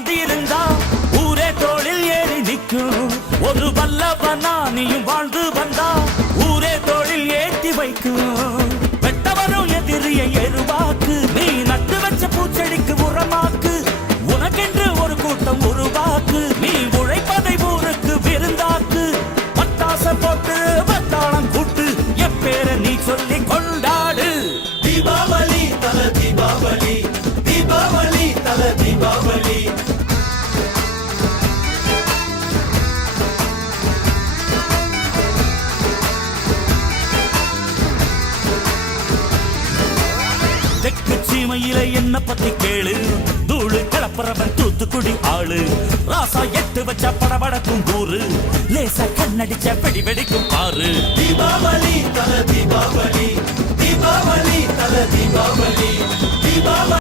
வாழ்ந்திருந்தா ஊரே தோளில் ஏறி நிற்கும். ஒரு வல்லவனா நீயும் வாழ்ந்து வந்தா ஊரே தோளில் ஏற்றி வைக்கும். வெட்டவரும் எதிரியை எருவாக்கு, நீ நட்டு வச்ச பூச்செடிக்கு உரமாக்கு. உனக்கென்று ஒரு கூட்டம் உருவாக்கு, நீ உழைப்பதை ஊருக்கு விருந்தாக்கு. பட்டாச போட்டு வட்டாளம் கூட்டு, எப்பேர நீ சொல்லி கொண்டாடு. தீபாவளி தல தீபாவளி, தீபாவளி தல தீபாவளி. தெற்கு சீமையில என்ன பத்தி கேளு, தூளு கிளப்புறவன் தூத்துக்குடி ஆளு. ராசா எட்டு வச்ச படபடக்கும் ஊரு, லேசா கண்ணடிச்ச வெடி வெடிக்கும் பாரு. தீபாவளி தல தீபாவளி, தீபாவளி தல தீபாவளி, தீபாவளி.